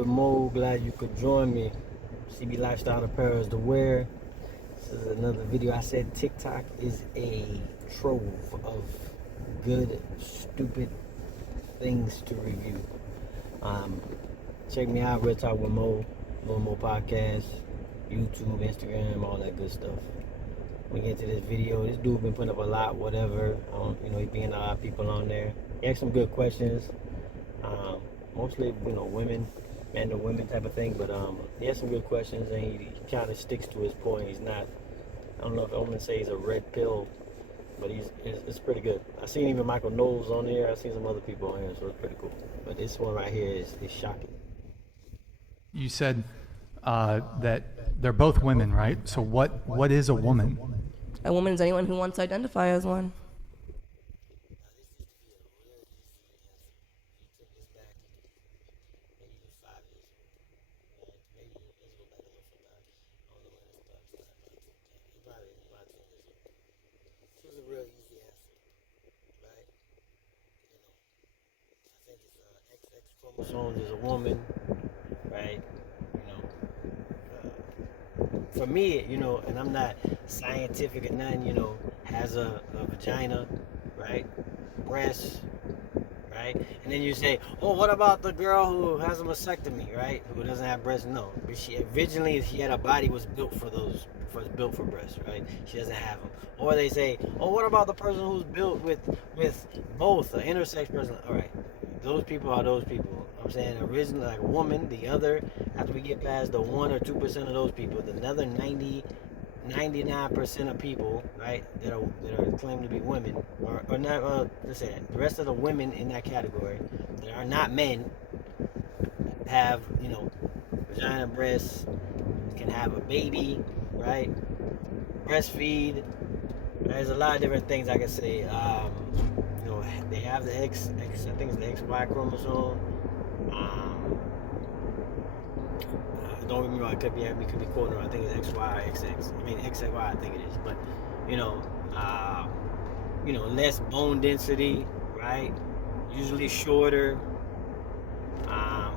with Mo. Glad you could join me. CB Lifestyle Apparel is the wear. This is another video. I said TikTok is a trove of good, stupid things to review. Check me out, Real Talk with Mo, Mo Podcast, YouTube, Instagram, all that good stuff. We get to this video. This dude been putting up a lot, whatever. He being a lot of people on there. He asked some good questions. Mostly, women, man to women type of thing. But he has some good questions, and he kind of sticks to his point. He's not. I don't know if I'm gonna say he's a red pill, but it's pretty good. I seen even Michael Knowles on here. I seen some other people on here, so it's pretty cool. But this one right here is shocking. You said that they're both women, right? So what is a woman? A woman is anyone who wants to identify as one. Real easy answer, right? I think it's XX chromosomes is a woman, right? For me, and I'm not scientific or nothing, has a vagina, right? Breasts, right? And then you say, oh, what about the girl who has a mastectomy, right? Who doesn't have breasts? No, but she had a body was built for those. Built for breasts, right? She doesn't have them. Or they say, oh, what about the person who's built with both, an intersex person? All right, those people are those people. I'm saying originally like a woman, the other, after we get past the 1 or 2% of those people, the another 99% of people, right, that are claimed to be women, or not, let's say that, the rest of the women in that category that are not men have, vagina, breasts, can have a baby, right? Breastfeed. There's a lot of different things I can say. They have the X. I think it's the XY chromosome. Don't get me wrong. It could be quoting wrong. I think it's XY, XX. I mean XY. I think it is. But less bone density, right? Usually shorter. I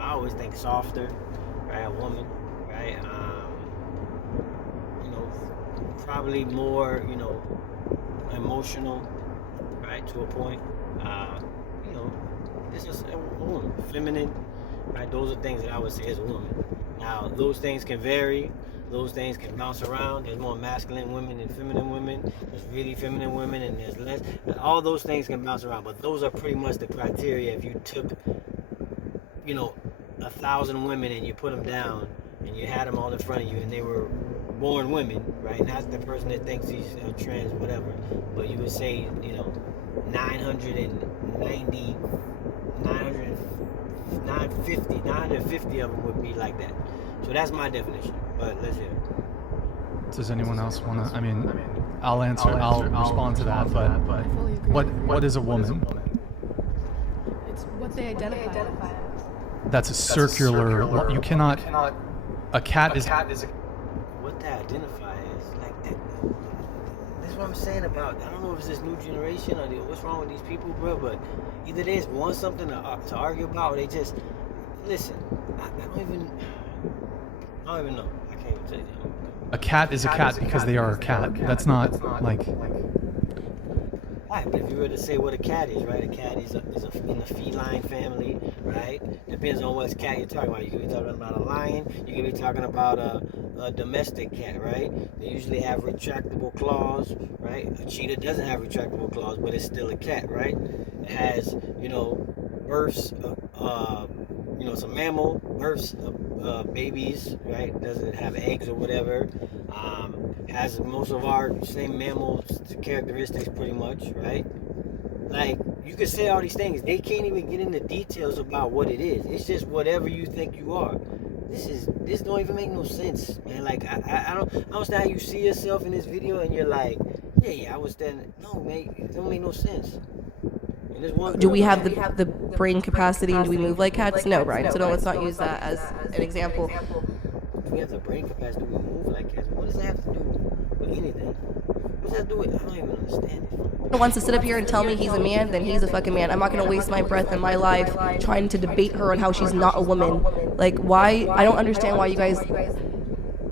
always think softer, right? A woman, right? Probably more, emotional, right? To a point. It's just a woman, feminine, right? Those are things that I would say as a woman. Now, those things can vary. Those things can bounce around. There's more masculine women and feminine women. There's really feminine women and there's less. All those things can bounce around. But those are pretty much the criteria. If you took, 1,000 women and you put them down and you had them all in front of you and they were born women, right? Not the person that thinks he's trans, whatever. But you would say, 950 of them would be like that. So that's my definition. But let's hear it. Does anyone else want to? I'll respond to that. But what is a woman? It's what they identify as. That's a circular. You cannot. A cat is. What they identify as, like that. That's what I'm saying about. I don't know if it's this new generation or what's wrong with these people, bro. But either they just want something to argue about, or they just listen. I don't even know. I can't even tell you. A cat is a cat because they are a cat. That's not like. Right, but if you were to say what a cat is, right? A cat is in the feline family, right? Depends on what cat you're talking about. You could be talking about a lion. You could be talking about a domestic cat, right? They usually have retractable claws, right? A cheetah doesn't have retractable claws, but it's still a cat, right? It has, births, it's a mammal, births babies, right? Doesn't have eggs or whatever. Has most of our same mammal characteristics pretty much, right? Like, you could say all these things. They can't even get into details about what it is. It's just whatever you think you are. This don't even make no sense, man. Like, I don't understand how you see yourself in this video and you're like, yeah, I was standing. No, man, it don't make no sense. Do we have the brain capacity? Do we move like cats? No, Brian. So let's not use that as an example. Do we have the brain capacity? Do we move like cats? What does that have to do with anything? What's that do with? I don't even understand it. Wants to sit up here and tell me he's a man, then he's a fucking man. I'm not gonna waste my breath and my life trying to debate her on how she's not a woman. Like, why? I don't understand why you guys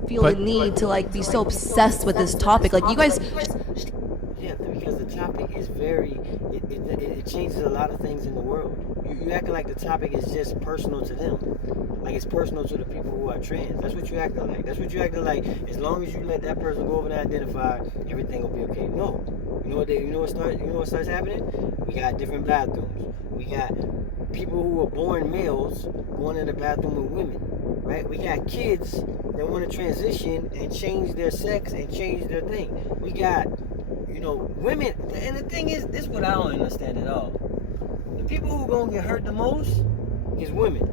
feel the need to like be so obsessed with this topic. Like, you guys. Yeah, because the topic is very, it changes a lot of things in the world. You acting like the topic is just personal to them. Like it's personal to the people who are trans. That's what you acting like. That's what you acting like. As long as you let that person go over and identify, everything will be okay. No. You know what starts happening? We got different bathrooms. We got people who are born males going in the bathroom with women. Right? We got kids that want to transition and change their sex and change their thing. We got women, and the thing is, this is what I don't understand at all. The people who gonna get hurt the most is women.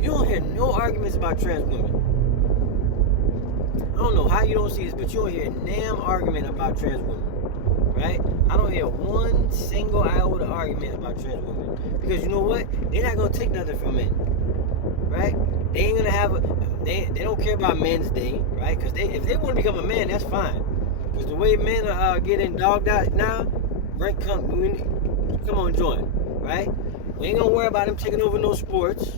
You don't hear no arguments about trans women. I don't know how you don't see this, but you don't hear a damn argument about trans women, right? I don't hear one single iota argument about trans women, because you know what? They're not gonna take nothing from men, right? They ain't gonna have they don't care about Men's Day, right? Because if they want to become a man, that's fine. Because the way men are getting dogged out now, come on, join, right? We ain't gonna worry about them taking over no sports,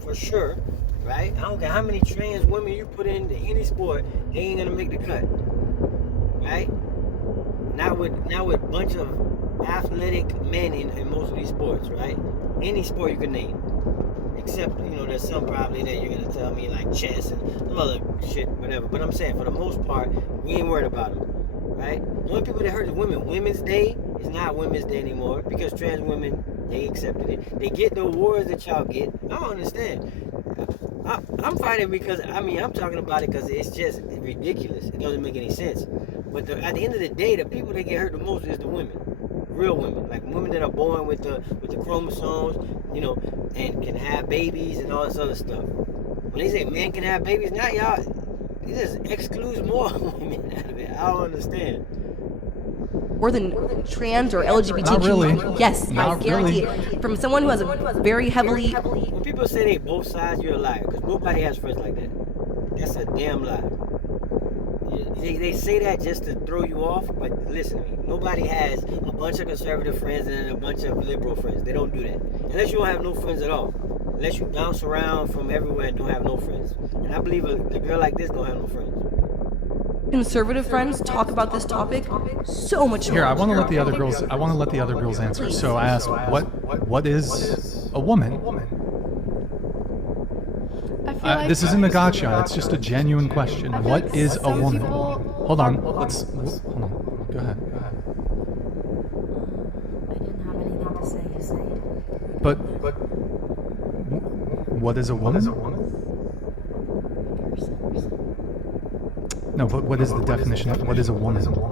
for sure, right? I don't care how many trans women you put into any sport, they ain't gonna make the cut, right? Not with a bunch of athletic men in most of these sports, right? Any sport you can name. Except, there's some probably that you're gonna tell me like chess and some other shit, whatever. But I'm saying, for the most part, we ain't worried about them, right? The only people that hurt is women. Women's Day is not Women's Day anymore because trans women, they accepted it. They get the awards that y'all get. I don't understand. I'm fighting because, I'm talking about it because it's just ridiculous. It doesn't make any sense. But at the end of the day, the people that get hurt the most is the women. Real women, like women that are born with the chromosomes, and can have babies and all this other stuff. When they say men can have babies, now y'all, it just excludes more women out of it. I don't understand. More than trans or LGBTQ. Not really. Yes, Not I guarantee really. it. From someone who has a very heavily. When people say they both sides, you're a liar, because nobody has friends like that. That's a damn lie. They say that just to throw you off, but listen to me. Nobody has a bunch of conservative friends and a bunch of liberal friends. They don't do that. Unless you don't have no friends at all. Unless you bounce around from everywhere and don't have no friends. And I believe a girl like this don't have no friends. Conservative friends talk about this topic so much more. Here, I want to let the other girls answer. Please. So I asked, what is a woman? I feel like This isn't a gotcha. It's just a genuine question. I feel What like is a some woman? people Hold on. are- Hold on. Go ahead. I didn't have anything to say. You said. But what is a woman? No, but what is the definition of what is a woman? I don't know.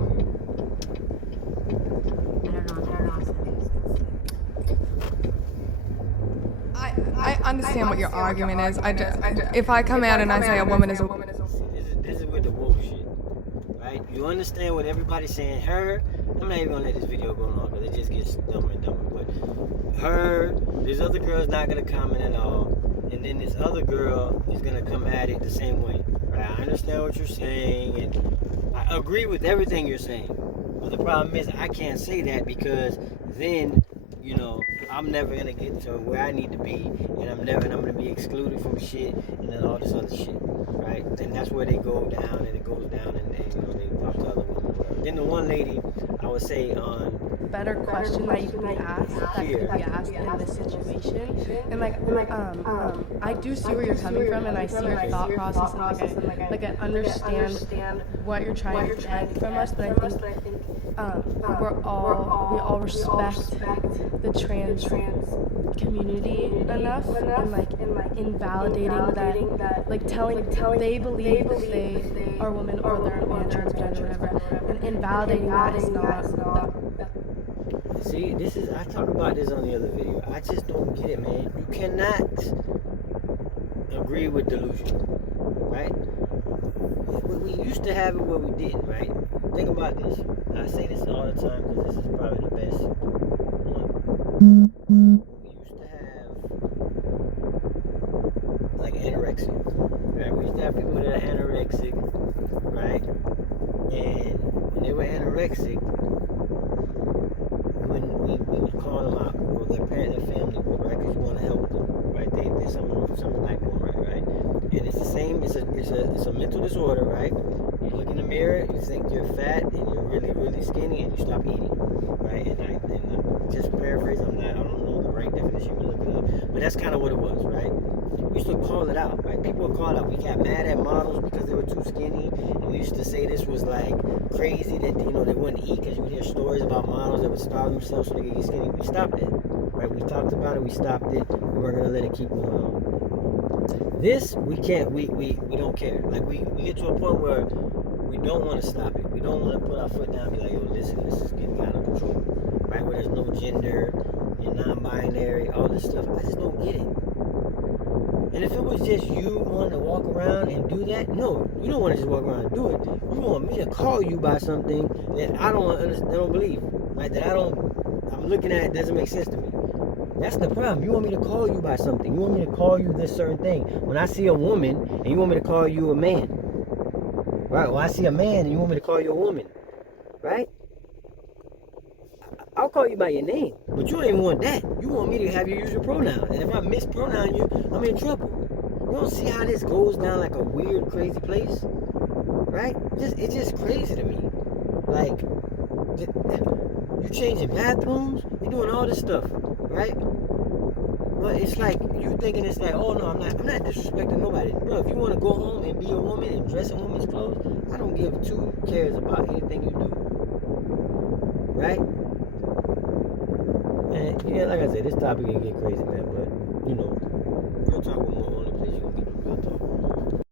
I understand what your argument is. If I come out and I say a woman is a woman, This is with the woke shit, right? You understand what everybody's saying. Her, I'm not even gonna let this video go on because it just gets dumber and dumber. But her, this other girl's not gonna comment at all, and then this other girl is gonna come at it the same way. Right? I understand what you're saying, and I agree with everything you're saying. But the problem is, I can't say that because then, I'm never gonna get to where I need to be, and I'm gonna be excluded from shit, and then all this other shit, right? And that's where they go down, and it goes down, and they talk to other women. Then the one lady, I would say on Better question that you can be asked that could be asked in this situation, and I do see where you're coming from, and I see your thought process, and I understand what you're trying to get from us, but I think we all respect the trans community enough, and invalidating that, telling they believe that they are women or they're a man, transgender, whatever, and invalidating that is not. See, I talk about this on the other video. I just don't get it, man. You cannot agree with delusion, right? We used to have it where we didn't, right? Think about this. I say this all the time because this is probably the best one. We used to have, like, anorexia, right? We used to have people that are anorexic, right? And when they were anorexic, we would call them out, or their family would, right? Because you want to help them, right? There's something like going right? And it's the same. It's a mental disorder, right? You look in the mirror, you think you're fat and you're really, really skinny, and you stop eating, right? And just paraphrase, I don't know the right definition, we look it up, but that's kind of what it was, right? We used to call it out, right? People would call it out. We got mad at models because they were too skinny, and we used to say this was like crazy that they wouldn't eat, because you would hear stories about models that would starve themselves so they could get skinny. We stopped it, right? We talked about it, we stopped it, we weren't gonna let it keep going on. This we can't. We don't care. Like we get to a point where we don't want to stop it. We don't want to put our foot down and be like, yo, listen, this is getting out of control, right? Where there's no gender, you're non-binary, all this stuff. I just don't get it. And if it was just you wanting to walk around and do that, no, you don't want to just walk around and do it. You want me to call you by something that I don't understand, I don't believe, right? That I'm looking at, it doesn't make sense to me. That's the problem. You want me to call you by something. You want me to call you this certain thing. When I see a woman and you want me to call you a man, right? When I see a man and you want me to call you a woman, right? I'll call you by your name, but you don't even want that. You want me to have you use your pronoun, and if I mispronoun you, I'm in trouble. You don't see how this goes down like a weird, crazy place, right? It's just crazy to me. Like, you changing bathrooms, you doing all this stuff, right? But it's like you thinking it's like, oh no, I'm not disrespecting nobody, bro. If you want to go home and be a woman and dress in woman's clothes, I don't give two cares about anything you do, right? And yeah, like I said, this topic can get crazy, man. But real talk with more on the place. You gonna get the real talk.